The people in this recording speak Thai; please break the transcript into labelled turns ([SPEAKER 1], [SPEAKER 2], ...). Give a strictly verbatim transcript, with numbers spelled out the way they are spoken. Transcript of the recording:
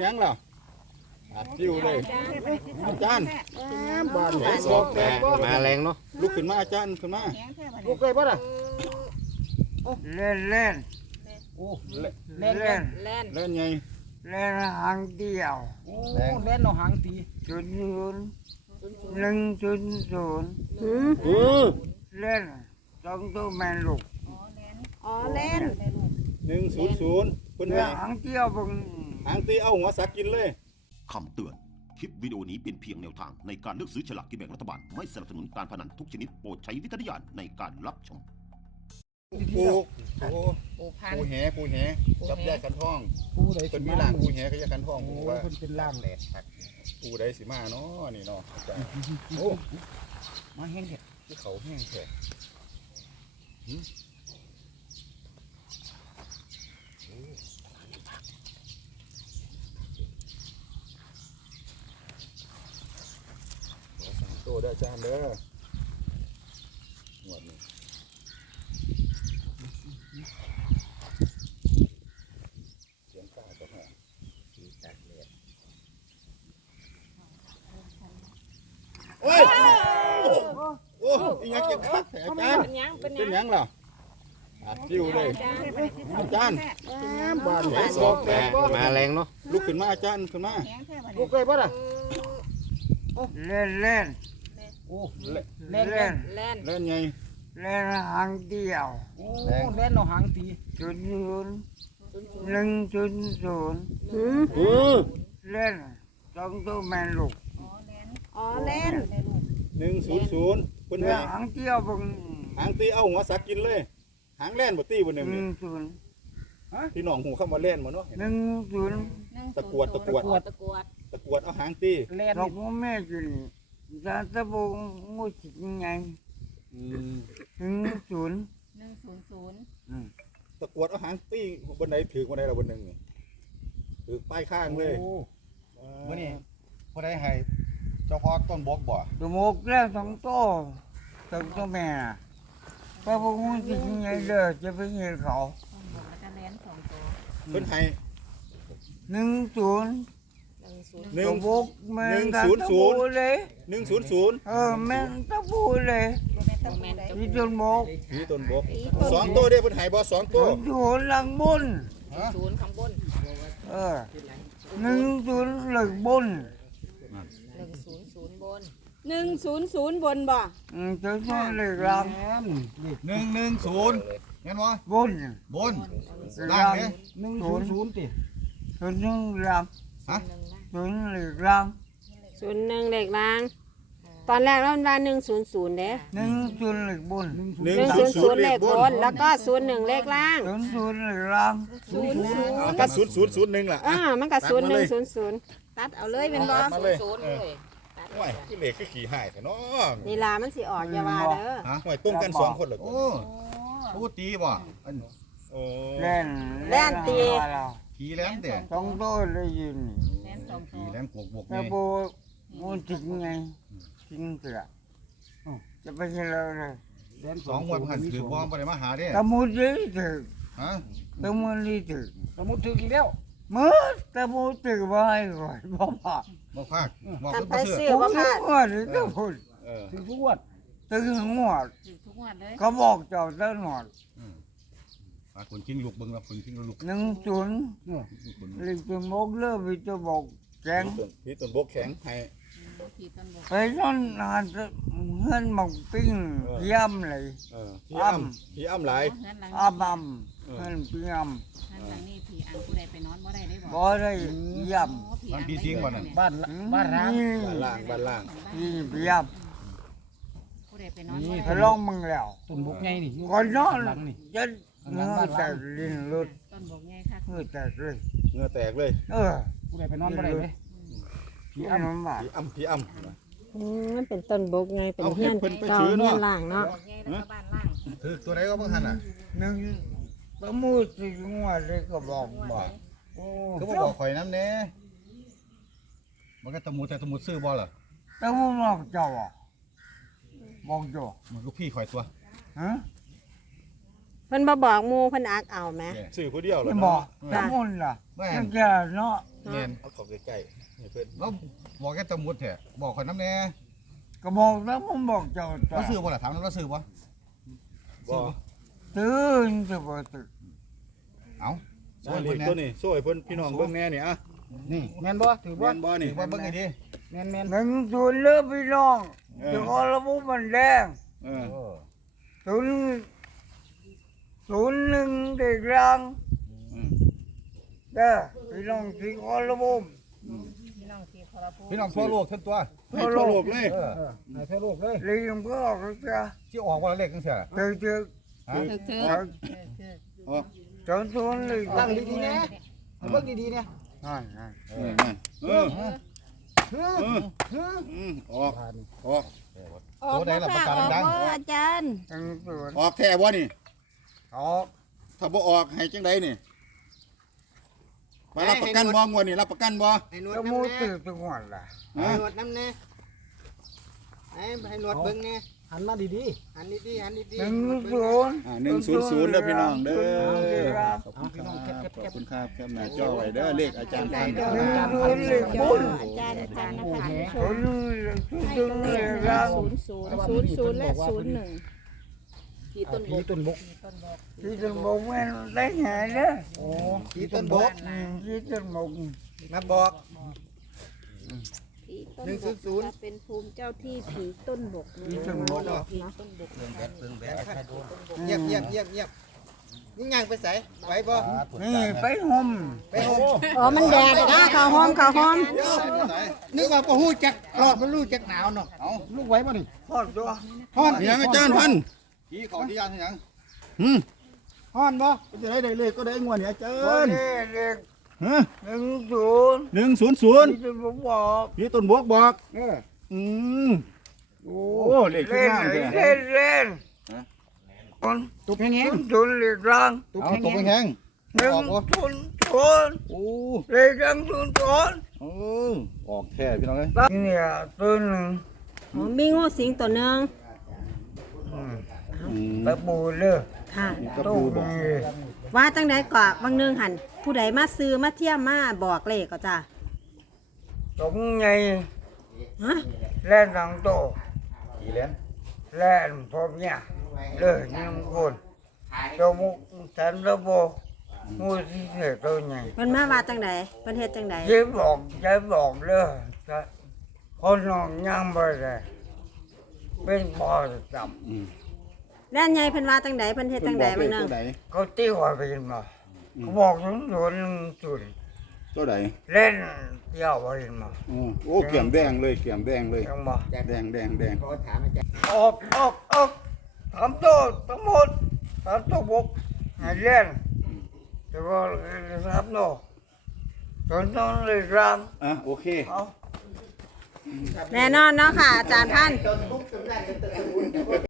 [SPEAKER 1] หยังล่ะอัดจิ้วเลยอาจารย์บ้านแหลสอกแตกมาแรงเนาะลุกขึ้นมาอาจารย์ขึ้นมาลุกเลยป่ะล่ะ
[SPEAKER 2] เล่นเล่น
[SPEAKER 1] โอ้เล่น
[SPEAKER 2] เล่นเล่น
[SPEAKER 3] แล่น
[SPEAKER 1] เล่นไง
[SPEAKER 2] เล่นหางเดียว
[SPEAKER 4] โอ้เล่นเอาหางตี
[SPEAKER 2] ศูนย์ศูนย์หนึ่งศูนย์ศูนย์
[SPEAKER 3] หืม
[SPEAKER 1] อือ
[SPEAKER 2] เล่นสองตัวแมนลูก
[SPEAKER 3] อ๋อแล่น
[SPEAKER 1] หนึ่งศูนย์ศูนย์เพิ่น
[SPEAKER 2] เล่
[SPEAKER 1] ให้
[SPEAKER 2] นหางเดียวเบึง
[SPEAKER 1] หางตีเอาหัวสักกินเลย
[SPEAKER 5] คำเตือน คลิปวิดีโอนี้เป็นเพียงแนวทางในการเลือกซื้อฉลากกินแบ่งรัฐบาล ไม่สนับสนุนการพนันทุกชนิดโปรดใช้วิจารณญาณในการรับชม
[SPEAKER 1] ปูโอ้
[SPEAKER 3] ปูพัน
[SPEAKER 1] ปูแหปูแหกับแยกกันท้อง
[SPEAKER 4] ผู้ใด
[SPEAKER 1] เพิ่นมีหลางปูแหกับแยกกันท้อง
[SPEAKER 4] โอ้
[SPEAKER 1] ปูว่า
[SPEAKER 4] คนเป็นล่างแหลกครับ
[SPEAKER 1] ปูใดสิมาเนาะนี่เนาะอาจารย์โอ้
[SPEAKER 4] มาเห็นเห็ด
[SPEAKER 1] ที่เขาแห้งแท้หึโอ้สามตัวได้ออาจารย์เด้อหมวดนี้เสียงกล้าก็มาสีตัดเลือดโอ้ยโอ้ยยังจะคัดแผลอาจารย์
[SPEAKER 3] เป็นหยังเป็นห
[SPEAKER 1] เป็
[SPEAKER 3] ยั
[SPEAKER 1] น
[SPEAKER 3] ง
[SPEAKER 1] หยังล่ะอัดจิ้วเลยอาจารย์บ้านแหลสอกแตกมาแรงเนาะลุกขึ้นมาอาจารย์ขึ้นมา
[SPEAKER 4] ลูกเลยป่ะล่ะ
[SPEAKER 2] เล่นเล่น
[SPEAKER 4] โอ้
[SPEAKER 1] เล่น
[SPEAKER 4] เล่น
[SPEAKER 2] เล่น
[SPEAKER 3] แล่น
[SPEAKER 1] เล่นไง
[SPEAKER 2] เล่นหางเดียว
[SPEAKER 4] โอ้เล่นเอาหางตี
[SPEAKER 2] ศูนย์ศูนย์หนึ่งศูนย์ศูนย์
[SPEAKER 3] หืม
[SPEAKER 1] อือ
[SPEAKER 2] เล่นสองตัวแมนลูก
[SPEAKER 3] อ๋อแล่น
[SPEAKER 1] หนึ่งศูนย์ศูนย์เพิ่น
[SPEAKER 2] เล่
[SPEAKER 1] ให้
[SPEAKER 2] นหางเดียวเบึง
[SPEAKER 1] หางตีเอาหัวสักกินเลย หางแล่นบ่ตีบ่ห
[SPEAKER 2] ห
[SPEAKER 1] นึ่ง
[SPEAKER 2] นึ่
[SPEAKER 1] นี่
[SPEAKER 2] งศูนย์
[SPEAKER 1] พี่น้องหูเข้ามาเล่นบ่เนาะ
[SPEAKER 2] หนึ่งศูนย์
[SPEAKER 1] ตะกรวดตะกรวด
[SPEAKER 3] ตะกรวด
[SPEAKER 1] ตะกรวดเอาหางตี
[SPEAKER 4] เล่น
[SPEAKER 2] ดอกแม่กินจาตะบูงูสิงไง
[SPEAKER 1] อืม
[SPEAKER 2] หนึ่งศูนย์
[SPEAKER 3] หนึ่งศูนย์ศูนย์
[SPEAKER 1] ตะกรวดเอาหางตีบนไหนถือบนไหนล่ะบนหนึ่งนี่ถือป้ายข้างเลย
[SPEAKER 4] โอ้
[SPEAKER 1] มื้อนี้
[SPEAKER 4] ผู้ใดให้เจ้าพ่อต้นบกบ่
[SPEAKER 2] ตัวมกแล้วสองตัวสองตัวแม่น่ะพระพุทธสิงไงเด้อจะไปเงินเขา
[SPEAKER 3] แล้วก็แล่นสองตัว
[SPEAKER 1] เพิ่นให้
[SPEAKER 2] หนึ่งศูนย์
[SPEAKER 3] หนึ่งศูนย์
[SPEAKER 1] หนึ่ง
[SPEAKER 2] ตัวมกแม่
[SPEAKER 1] หนึ่ง
[SPEAKER 2] ตะ
[SPEAKER 1] ศูนย์ศู
[SPEAKER 2] บู
[SPEAKER 1] นย์
[SPEAKER 2] เลย
[SPEAKER 1] หนึ่งศูนย์ศูนย์
[SPEAKER 2] เออแม่ตะบูเลย
[SPEAKER 3] โมเมนต์
[SPEAKER 2] ที่ตัวมก
[SPEAKER 1] ผีต้นบกสองตัวเด้อเพิ่นให้บ่สองตัว
[SPEAKER 2] อยู่หลังบน
[SPEAKER 3] ศูนย์ข้างบน
[SPEAKER 2] เออหนึ่งศูนย์หลังบน
[SPEAKER 3] หนึ่งศูนย์ศูนย์บน
[SPEAKER 6] หนึ่งศูนย์ศูนย์บนบ่
[SPEAKER 2] อืมจะต้องหลังหลัง
[SPEAKER 4] แม่นเลข
[SPEAKER 7] หนึ่งหนึ่งศูนย์เห็นบ่
[SPEAKER 2] บน
[SPEAKER 7] บน
[SPEAKER 2] ห
[SPEAKER 7] ล่า
[SPEAKER 2] ลั
[SPEAKER 7] ง
[SPEAKER 2] ง
[SPEAKER 7] เนี่ย
[SPEAKER 4] หนึ่งศูนย์ศูนย์ติ
[SPEAKER 2] ศูนย์หนึ่งหลัง
[SPEAKER 7] ฮะ
[SPEAKER 3] หนึ่งล่าง
[SPEAKER 2] ศูนย์หลังหลัง
[SPEAKER 6] ศูนย์หนึ่งเลขล่าง ตอนแรกเราว่าหนึ่งศูนย์ศูนย์เด้
[SPEAKER 2] หนึ่งศูนย์หลังบน
[SPEAKER 1] หนึ่ง
[SPEAKER 6] หนึ่ง
[SPEAKER 1] ศู
[SPEAKER 6] ศู
[SPEAKER 1] น
[SPEAKER 6] น
[SPEAKER 1] ย์
[SPEAKER 6] ย์
[SPEAKER 1] ศู
[SPEAKER 6] ศู
[SPEAKER 1] น
[SPEAKER 6] น
[SPEAKER 1] ย์
[SPEAKER 6] ย์
[SPEAKER 1] เล
[SPEAKER 6] เล
[SPEAKER 1] ข
[SPEAKER 6] ข
[SPEAKER 1] บบ น
[SPEAKER 6] นแล้วก็ศูนย์หนึ่งเลขล่าง
[SPEAKER 2] ศูนย์ศูนย์หลังหลัง
[SPEAKER 6] ศูนย์ศูนย์
[SPEAKER 1] อ่ะก็ศูนย์ศูนย์ศูนย์หนึ่งล่ะ
[SPEAKER 6] อ่ามันก็ศูนย์หนึ่งศูนย์ศูนย์ตัดเอาเลยเป็นบ่
[SPEAKER 1] ตัดมาเลย
[SPEAKER 3] ศูนย์เลยตัด
[SPEAKER 1] โอ้ยคือเหล็กคือขี่หายแต่เนาะ
[SPEAKER 6] นี่ล่ะมันสิออกอย่าว่าเด้อ
[SPEAKER 7] ฮะ
[SPEAKER 1] โอ้ยต้มกันสองคนเหรอ
[SPEAKER 7] โอ้ผู้ตีบ่อัน
[SPEAKER 1] โอ้
[SPEAKER 2] เล่น
[SPEAKER 6] แล่นตี
[SPEAKER 7] ผีแหลมแต่
[SPEAKER 2] สองตัวเลยยืน
[SPEAKER 3] แล่นสองตั
[SPEAKER 7] ผี
[SPEAKER 3] ว
[SPEAKER 7] แหลมกวกบก
[SPEAKER 2] กระ
[SPEAKER 7] ไง
[SPEAKER 2] โบมูจิงไงจิงเสือจะไปเจอเลย
[SPEAKER 4] เล่น
[SPEAKER 7] สองวันหันถือบ่บ่ได้มาหาเด้
[SPEAKER 2] ตะมุดเลยถึง
[SPEAKER 7] ฮะ
[SPEAKER 2] ตะมุดเลยถึง
[SPEAKER 4] สมมุติถึงอีกแล้ว
[SPEAKER 2] มือตะมุดถึงไว้ก่อนบ่พอ
[SPEAKER 7] บ่พากบ่
[SPEAKER 6] คัน
[SPEAKER 7] คือ
[SPEAKER 6] ไป
[SPEAKER 7] บ่ซื้อ
[SPEAKER 6] ซื้อบ่พลาด
[SPEAKER 2] ว่าหรือตะมุด
[SPEAKER 1] เออ
[SPEAKER 4] ถึงทุกวัน
[SPEAKER 2] ตึงหัว
[SPEAKER 3] ถือทุกงวันเลย
[SPEAKER 2] ก็บอกเจ้าตะหนอด
[SPEAKER 7] อืมพาคนกินลูกเบิ่งแล้วคนกินลูก
[SPEAKER 2] หนึ่งจุน
[SPEAKER 7] คน
[SPEAKER 2] เลยจะมกเลิกไปจะบอกแกง
[SPEAKER 1] พี่ต้นบกแข็งให้
[SPEAKER 3] ผีต้นบก
[SPEAKER 2] ไปนอนนานเฮือนหมกปิ้งย่ำเลย
[SPEAKER 1] เออพี่อ้ำพี่อ้ำหลาย
[SPEAKER 3] เฮือนหลัง
[SPEAKER 2] อาบัมเฮือนปิ้งย่
[SPEAKER 3] เฮือนหลังนี่ผีอังผู้ใดไปนอนบ่ได้ได้
[SPEAKER 2] ำ
[SPEAKER 3] บ่
[SPEAKER 2] บ่ได้ย่
[SPEAKER 7] มันผีสิงบ่นั่น
[SPEAKER 4] บ้าน
[SPEAKER 2] ำ
[SPEAKER 4] บ้านร้าง
[SPEAKER 2] นี่
[SPEAKER 1] บ้านล่างบ้านล่าง
[SPEAKER 2] นี่ปิ้งย่
[SPEAKER 3] ผู้ใดไปนอนบ่
[SPEAKER 2] ำท
[SPEAKER 3] ได้
[SPEAKER 2] ดลองมึงแล้ว
[SPEAKER 4] ต้นบกไงนี่
[SPEAKER 2] ก่อนนอน
[SPEAKER 4] หลังนี่
[SPEAKER 2] จะเนื้อแตกลิ้นหลุด
[SPEAKER 3] ต้นบกใหญ่คัก
[SPEAKER 2] เนื้อแตกเลย
[SPEAKER 1] เหงือแตกเลย
[SPEAKER 2] เออ
[SPEAKER 4] ผู้ใดไปนอนบ่ได้เลย
[SPEAKER 2] พี่อ้ำบาด
[SPEAKER 1] พี่อ้ำพี่อ้ำ
[SPEAKER 6] อืมมันเป็นต้นบกไงเป็น
[SPEAKER 1] เอา
[SPEAKER 6] เฮือน
[SPEAKER 1] เพิ่นไป
[SPEAKER 6] เก่า
[SPEAKER 1] ถือเนาะ
[SPEAKER 6] เฮือนล่างเนาะ
[SPEAKER 3] บกใหญ่แล้วก็บ้านล่าง
[SPEAKER 7] ถือตัวใดก็บ่ทันน่ะ
[SPEAKER 2] หนึ่งตะมูสิงวดเลยก็บอกบ่โอ้
[SPEAKER 7] คือบ่บอกข่อยนำแน่มันก็ตะมูแต่ตะมูซื้อบ่ล่ะ
[SPEAKER 2] ตะมูบอกเจ้าอ่ะบอกเจ้า
[SPEAKER 7] มันลูกพี่ข่อยตัว
[SPEAKER 2] ฮะ
[SPEAKER 6] เพิ่นบ่บอกหมู่เพิ่นอักเอาแหม
[SPEAKER 1] ซื้อผู้เดียวเหรอ
[SPEAKER 2] ไม่
[SPEAKER 1] เนาะ
[SPEAKER 2] บอก
[SPEAKER 6] จ้ะ
[SPEAKER 2] ตะมุนล่ะ
[SPEAKER 7] แม่
[SPEAKER 2] จั
[SPEAKER 7] น
[SPEAKER 2] งแก่เนาะ
[SPEAKER 7] แม่น
[SPEAKER 1] เอาเข้าใกล้ๆให้เพิ่น
[SPEAKER 7] แล้วบอกแค่ตะมุดแท้บอกคนน้ำแน่
[SPEAKER 2] ก็บอกแล้วผมบอกเจ้าจ้ะ
[SPEAKER 7] เราซื้อบ่ล่ะถามเราซื้อบ่
[SPEAKER 1] บ่
[SPEAKER 2] ตื่นจะบ่ตื่น
[SPEAKER 7] เอ้า
[SPEAKER 1] ช่วยเพิ่นตัวนี้ช่วยเพิ่นพี่น้องเบิ่งแน่นี่อ่ะ
[SPEAKER 4] นี่แม่นบ่ถือบ่
[SPEAKER 1] แม่นบ่นี่
[SPEAKER 7] ถือว่าเบิ่งให้ดี
[SPEAKER 4] แม่นแม่น
[SPEAKER 2] หนึ่งศูนย์เลือพี่น้อง
[SPEAKER 1] เออ
[SPEAKER 2] จะขอระบุมันแดง
[SPEAKER 1] เออ
[SPEAKER 7] เออ
[SPEAKER 2] ศูนย์ศูนย์หนึ่งเด็กรัง
[SPEAKER 1] อืม
[SPEAKER 2] เด้อพี่น้องที่ขอระบุ
[SPEAKER 3] พี่น้องที่ขอรับผู้
[SPEAKER 7] พี่น้องทั่วโลกทั้งตัว
[SPEAKER 1] ให้ทั่วโลกเลย
[SPEAKER 7] เออ
[SPEAKER 4] เออให้ทั่วโลกเลย
[SPEAKER 2] เลี้ยงก็ออกจะ
[SPEAKER 7] ที่ออกว่าเลขจังซี่
[SPEAKER 2] เจอเจอ
[SPEAKER 7] ฮะ
[SPEAKER 3] ถึกถึก
[SPEAKER 1] ออก
[SPEAKER 3] ถึก
[SPEAKER 1] ออก
[SPEAKER 2] จนศูนย์เลย
[SPEAKER 4] ตั้งดีๆนะเบิ่งดีๆเนี่ย
[SPEAKER 2] นั่นนั่น
[SPEAKER 1] เออนั่นเออเอออืมออกออก
[SPEAKER 7] ตัวใดล่ะประกาศดัง
[SPEAKER 6] อาจารย์
[SPEAKER 2] หนึ่งศูนย์
[SPEAKER 1] ออกแท้บ่นี่
[SPEAKER 2] ออก
[SPEAKER 1] ถ้าบ่ออกให้จังไดนี่มารับประกันบ่งวดนี่รับประกันบ่
[SPEAKER 8] ให้หนวด
[SPEAKER 2] จะ
[SPEAKER 8] น้ำ
[SPEAKER 2] มู
[SPEAKER 8] แน่
[SPEAKER 2] ตื่นทุกวันล่ะ
[SPEAKER 1] ฮะ
[SPEAKER 8] ให้หนวดน้ำแน่ให้ให้หนวดเบิ่งแน่
[SPEAKER 4] หันมาดี
[SPEAKER 8] หันดีๆหันดี
[SPEAKER 2] หนึ่ง
[SPEAKER 8] ๆหนวดเบิ่ง
[SPEAKER 2] ศูนย์
[SPEAKER 1] อ่าหนึ่งศูนย์ศูนย์เด้อพี่น้องเด้อ
[SPEAKER 2] ครับ
[SPEAKER 1] ขอบคุณครับขอบคุณครับแคปหน้าจอไว้เด้อเลขอาจารย์พันธุ์
[SPEAKER 2] หนึ่งศูนย์เลยบุญ
[SPEAKER 6] อาจารย์อาจารย์นะคะ
[SPEAKER 2] ศูนย์ศูนย์เลยครับ
[SPEAKER 6] ศูนย์ศูนย์ศูนย์ศูนย์และศูนย์หนึ่งที่
[SPEAKER 4] ๆ
[SPEAKER 6] ต้นบ
[SPEAKER 4] ผี
[SPEAKER 6] ก
[SPEAKER 4] ต้นบก
[SPEAKER 2] ที่จะบอกแม่ได้ไงเนี่ย
[SPEAKER 4] โอ้
[SPEAKER 8] ผีต้นบก
[SPEAKER 2] ที่จะบอก
[SPEAKER 8] มาบอก
[SPEAKER 6] ผีต้น
[SPEAKER 8] หนึ่ง
[SPEAKER 6] บ
[SPEAKER 8] ศู
[SPEAKER 6] ก
[SPEAKER 8] นย์ศูนย์
[SPEAKER 6] จะเป็นภูมิเจ้าที่ผีต้นบกนะ
[SPEAKER 2] ที่จะบอก
[SPEAKER 6] เนาะต้นบก
[SPEAKER 8] เงียบเงียบเงียบเงียบนี่ยังไปใส่ไปบ่
[SPEAKER 2] นี่ไปห่ม
[SPEAKER 8] ไปห่ม
[SPEAKER 6] อ๋อมันแดดนะข้าวหอมข้าวหอม
[SPEAKER 8] นึกว่าบ่ฮู้จักรอดบ่รู้จักหนาวเนาะ
[SPEAKER 7] เอาลูกไว้บ่นี่
[SPEAKER 2] ทอดตัว
[SPEAKER 1] ฮอดยังอาจารย์พันธุ์
[SPEAKER 7] ผีเขาที่ยานที่หยัง
[SPEAKER 1] หืม
[SPEAKER 8] ฮ้อนบ่
[SPEAKER 1] ก็จะได้ได้เลขก็ได้งวดนี่อาจา
[SPEAKER 2] ตัว
[SPEAKER 1] รย์
[SPEAKER 2] นี้เด็ก
[SPEAKER 1] ฮะ
[SPEAKER 2] หนึ่งศูนย์
[SPEAKER 1] หนึ่งศูนย์ศูนย์
[SPEAKER 2] ที่จะบอก
[SPEAKER 1] พี่ต้นบวกบอก
[SPEAKER 2] เออ
[SPEAKER 1] อืมโอ้เลขขึ้น
[SPEAKER 2] เล่น
[SPEAKER 1] งามแท้
[SPEAKER 2] เล่นเล่นคน
[SPEAKER 4] ตุกแห้ง
[SPEAKER 2] ศูนย์เล็กรัง
[SPEAKER 4] ๆตุก
[SPEAKER 7] เอา
[SPEAKER 4] แห้ง
[SPEAKER 7] ตกแห้ง
[SPEAKER 2] หนึ่ง
[SPEAKER 7] ออกบ่
[SPEAKER 2] ศูนย์ศูนย์
[SPEAKER 1] โอ้
[SPEAKER 2] เล็กรังศูนย์ศูนย์
[SPEAKER 1] เออออกแท้พี่น้องเอ้ย
[SPEAKER 2] เนี่ยตัวหนึ่ง
[SPEAKER 6] อ๋อมีงูสิงตัวหนึง
[SPEAKER 2] อืม
[SPEAKER 1] อืม
[SPEAKER 2] ตะปูเลย
[SPEAKER 6] ค่ะ
[SPEAKER 1] กระ
[SPEAKER 2] ตู้
[SPEAKER 1] ปูบอก
[SPEAKER 2] นี้
[SPEAKER 6] ว่าจังไดก่อบางหนึงหันผู้ใดมาซื้อมาเที่ยมมาบอกเลขก็จ้ะ
[SPEAKER 2] ตรงไง
[SPEAKER 6] ฮะ
[SPEAKER 2] เล่นหนังโต
[SPEAKER 7] ผีเล่น
[SPEAKER 2] เล่นพบเนี่ยเลยยิงคนตัวมุกฉันระโบมูที่เสียตัวใหญ่
[SPEAKER 6] เพิ่นมาว่าจังไดเพิ่นเฮ็ดจังได
[SPEAKER 2] เจ๊บอกเจ๊บอกเลยจะคนนอนยังไม่ได้เป็นปอดจับ
[SPEAKER 1] อืม
[SPEAKER 6] แล้วอันใหญ่เพิ่นว่าจังไดเพิ่นเฮ็ดจังได
[SPEAKER 1] เพิ่
[SPEAKER 6] บาน งหนึ
[SPEAKER 1] บอกเลข
[SPEAKER 6] ง
[SPEAKER 1] ตัวใด
[SPEAKER 2] เขาตีหัวไปยินมาเขาบอกถึงส่วนหนึ่งจุด
[SPEAKER 1] ตัวใด
[SPEAKER 2] เล่นเที่ยวไปยินมา
[SPEAKER 1] อ๋อโอ้เกี่ยมแดงเลยเกี่ยมแดงเลย
[SPEAKER 2] ยังมา
[SPEAKER 1] แดงแดงแดง
[SPEAKER 8] ขอถามอาจารย์
[SPEAKER 2] ออกออกออกทำตัวทั้งหมดทำตัวบุกให้เล่นแล้วก็ทำโน่จนต้องเลยรัง
[SPEAKER 1] อ่ะโอเค
[SPEAKER 2] เอา
[SPEAKER 6] แน่นอนเนาะค่ะอาจารย์พันธุ์